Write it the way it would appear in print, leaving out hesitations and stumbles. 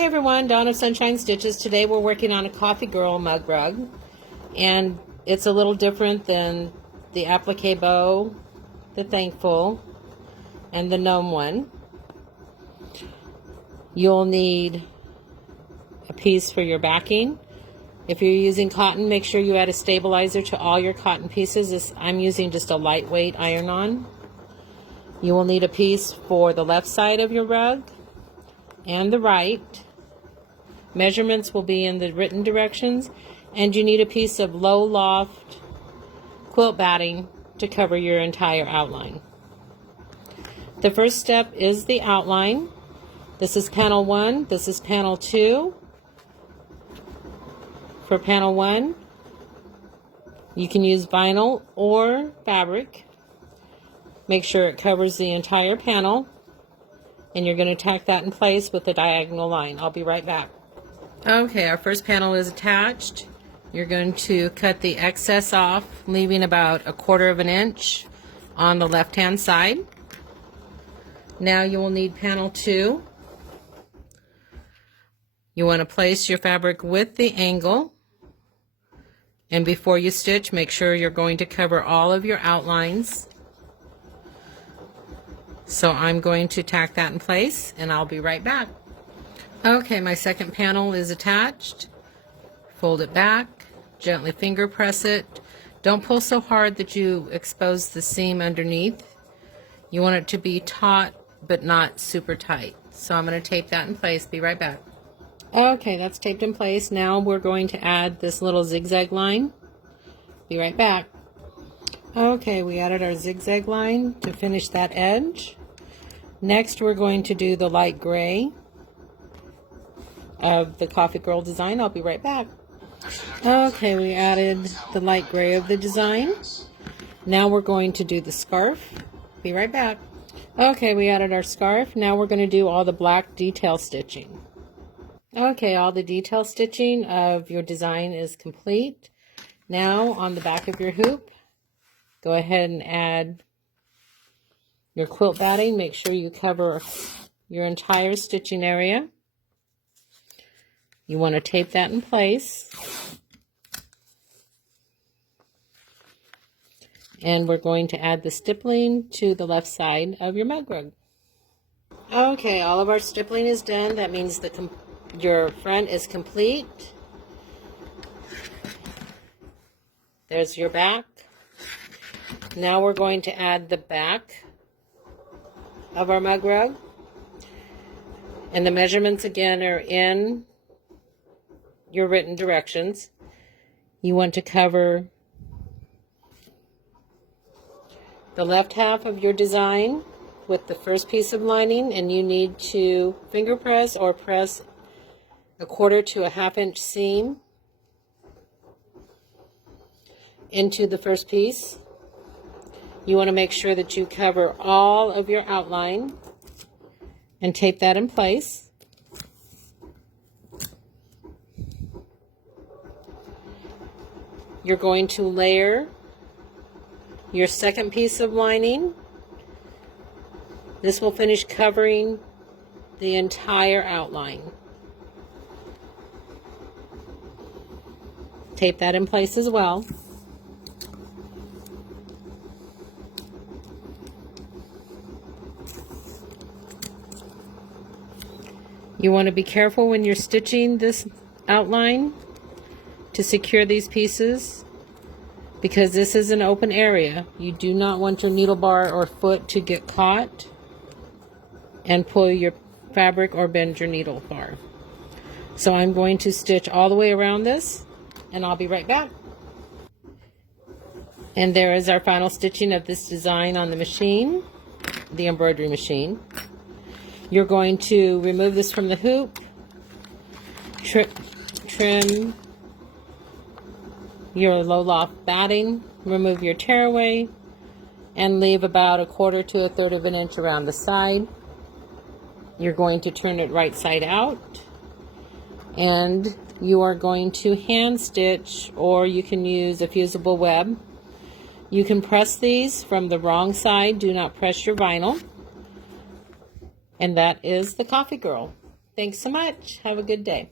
Hey everyone, Dawn of Sunshine Stitches. Today we're working on a Coffee Girl mug rug, and it's a little different than the applique bow, the Thankful, and the gnome one. You'll need a piece for your backing. If you're using cotton, make sure you add a stabilizer to all your cotton pieces. I'm using just a lightweight iron-on. You will need a piece for the left side of your rug and the right. Measurements will be in the written directions, and you need a piece of low loft quilt batting to cover your entire outline. The first step is the outline. This is panel 1, this is panel 2. For panel 1, you can use vinyl or fabric. Make sure it covers the entire panel, and you're going to tack that in place with a diagonal line. I'll be right back. Okay, our first panel is attached. You're going to cut the excess off, leaving about 1/4 of an inch on the left-hand side. Now you will need panel 2. You want to place your fabric with the angle, and before you stitch, make sure you're going to cover all of your outlines. So I'm going to tack that in place, and I'll be right back. Okay, my second panel is attached. Fold it back, gently finger press it. Don't pull so hard that you expose the seam underneath. You want it to be taut but not super tight. So I'm going to tape that in place. Be right back. Okay, that's taped in place. Now we're going to add this little zigzag line. Be right back. Okay, we added our zigzag line to finish that edge. Next we're going to do the light gray of the Coffee Girl design. I'll be right back. Okay, we added the light gray of the design. Now we're going to do the scarf. Be right back. Okay, we added our scarf. Now we're going to do all the black detail stitching. Okay, all the detail stitching of your design is complete. Now on the back of your hoop, go ahead and add your quilt batting. Make sure you cover your entire stitching area. You want to tape that in place. And we're going to add the stippling to the left side of your mug rug. Okay, all of our stippling is done. That means your front is complete. There's your back. Now we're going to add the back of our mug rug. And the measurements again are in your written directions. You want to cover the left half of your design with the first piece of lining, and you need to finger press or press 1/4 to a 1/2 inch seam into the first piece. You want to make sure that you cover all of your outline and tape that in place. You're going to layer your second piece of lining. This will finish covering the entire outline. Tape that in place as well. You want to be careful when you're stitching this outline to secure these pieces, because this is an open area. You do not want your needle bar or foot to get caught and pull your fabric or bend your needle bar. So I'm going to stitch all the way around this, and I'll be right back. And there is our final stitching of this design on the machine, the embroidery machine. You're going to remove this from the hoop, trim your low loft batting, remove your tearaway, and leave about 1/4 to 1/3 of an inch around the side. You're going to turn it right side out, and you are going to hand stitch, or you can use a fusible web. You can press these from the wrong side. Do not press your vinyl. And that is the Coffee Girl. Thanks so much. Have a good day.